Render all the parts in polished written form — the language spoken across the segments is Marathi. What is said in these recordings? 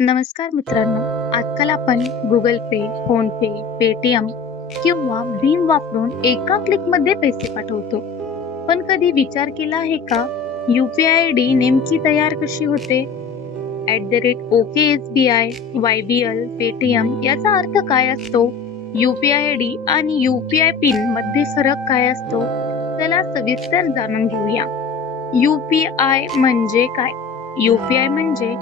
नमस्कार मित्रांनो. आजकाल आपण Google पे, फोनपे, पेटीएम किंवा भीम वापरून एका क्लिकमध्ये पैसे पाठवतो. पण कधी विचार केला आहे का? UPI आयडी नेमकी तयार कशी होते? @OKSBI, YBL, पेटीएम याचा अर्थ काय असतो? UPI आयडी आणि UPI पिन मध्ये फरक काय असतो? चला सविस्तर जाणून घेऊया. UPI म्हणजे काय? UPI म्हणजे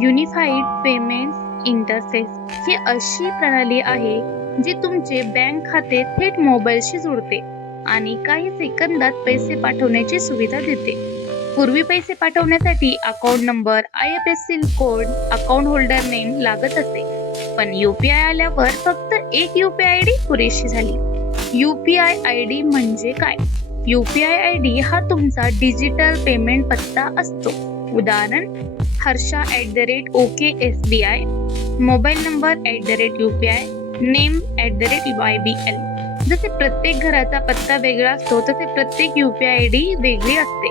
युनिफाईड पेमेंट्स इंटरफेस ही अशी प्रणाली आहे जी तुमचे बँक खाते थेट मोबाईलशी जोडते आणि काही सेकंदात पैसे पाठवण्याची सुविधा देते. पूर्वी पैसे पाठवण्यासाठी account number, IFSC code, account holder name लागत असे. पण UPI आल्यावर फक्त एक UPI आयडी पुरेशी झाली. UPI आयडी म्हणजे काय? UPI आयडी हा तुमचा डिजिटल पेमेंट पत्ता असतो. उदाहरण: Harsha @OKSBI, mobile number @UPI, name @YBL. जसे प्रत्येक घराचा पत्ता वेगळा असतो तसे प्रत्येक UPI आयडी वेगळी असते.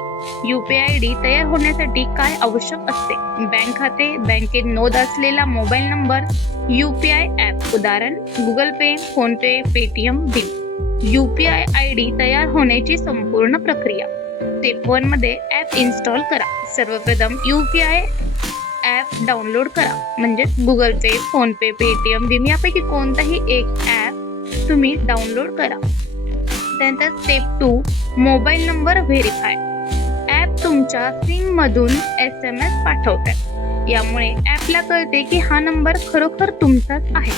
UPI आयडी तयार होण्यासाठी काय आवश्यक असते? बँक खाते, बँकेत नोंद असलेला मोबाईल नंबर, UPI ॲप उदाहरण Google पे, फोनपे, पेटीएम, भीम. UPI आयडी तयार होण्याची संपूर्ण प्रक्रिया. स्टेप 1 मध्ये ॲप इन्स्टॉल करा. सर्वप्रथम UPI ॲप डाउनलोड करा. म्हणजे Google pay, PhonePe, Paytm, Bhim यापैकी कोणताही एक ॲप तुम्ही डाउनलोड करा. त्यानंतर step 2 mobile number verify. App तुमच्या सिम मधून SMS पाठवतात. यामुळे ॲपला कळते की हा नंबर खरोखर तुमचाच आहे.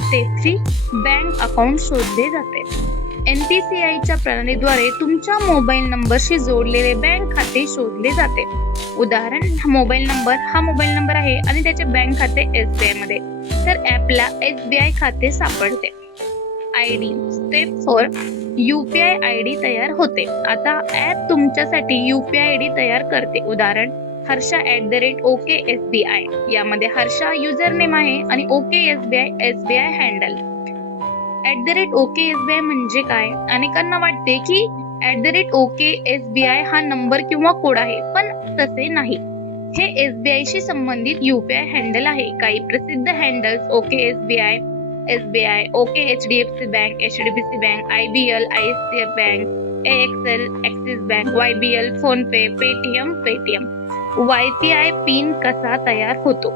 स्टेप 3 बँक अकाउंट शोधले जाते. NPCIच्या प्रणालीद्वारे तुमच्या मोबाईल नंबरशी जोडलेले बँक खाते शोधले जाते. उदाहरण: हा मोबाईल नंबर आहे आणि त्याचे बँक खाते SBI मध्ये, तर ॲपला SBI खाते सापडते. आयडी. स्टेप 4 UPI आयडी तयार होते. आता ॲप तुमच्यासाठी UPI आयडी तयार करते. उदाहरण: हर्षा @OKSBI. यामध्ये हर्षा युजर नेम आहे आणि OKSBI SBI हँडल. @OKSBI म्हणजे काय? अनेकांना वाटते की @OKSBI हा नंबर किंवा कोड आहे, पण तसे नाही. हे SBI शी संबंधित UPI हँडल आहे. काही प्रसिद्ध handles OKSBI, SBI, OKHDFC bank, HDFC bank, IBL, ICICI bank, AXL, axis bank, YBL, PhonePe, Paytm. YPI pin कसा तयार होतो?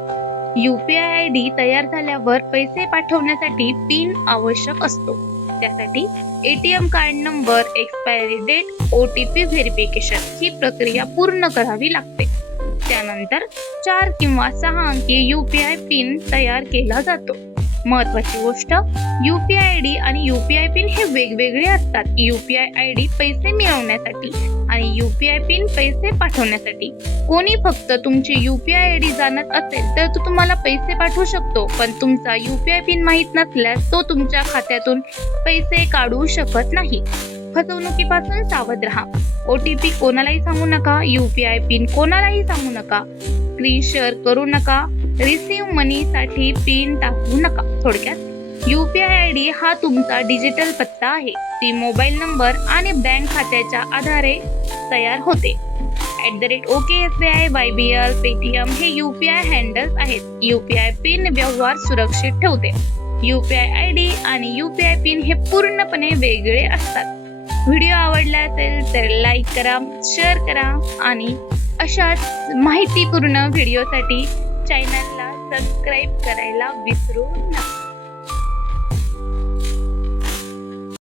UPI आयडी तयार झाल्यावर पैसे पाठवण्यासाठी पिन आवश्यक असतो. त्यासाठी ATM card number, expiry date, OTP verification ही प्रक्रिया पूर्ण करावी लागते. त्यानंतर 4 किंवा 6 अंकी UPI पिन तयार केला जातो. महत्त्वाची गोष्ट: UPI आयडी आणि UPI पिन हे वेगवेगळे असतात. UPI आयडी पैसे मिळवण्यासाठी आणि UPI पिन पैसे पाठवण्यासाठी. कोणी फक्त तुमची UPI आयडी जाणत असेल तर तो तुम्हाला पैसे पाठवू शकतो, पण तुमचा UPI पिन माहीत नसल्यास तो तुमच्या खात्यातून पैसे काढू शकत नाही. फसवणुकीपासून सावध राहा. OTP कोणालाही सांगू नका. UPI पिन कोणालाही सांगू नका. स्क्रीन शेअर करू नका. रिसीव्ह मनी साठी पिन टाकू नका. थोडक्यात UPI आयडी हा तुमचा डिजिटल पत्ता आहे. ती मोबाईल नंबर आणि बँक खात्याच्या आधारे तयार होते. @OKSBI, YBL, पेटीएम हे UPI हँडल्स आहेत. UPI पिन व्यवहार सुरक्षित ठेवते. UPI आयडी आणि UPI पिन हे पूर्णपणे वेगळे असतात. व्हिडिओ आवडला असेल तर लाईक करा, शेअर करा आणि अशाच माहितीपूर्ण व्हिडिओसाठी चॅनलला सबस्क्राईब करायला विसरू नका.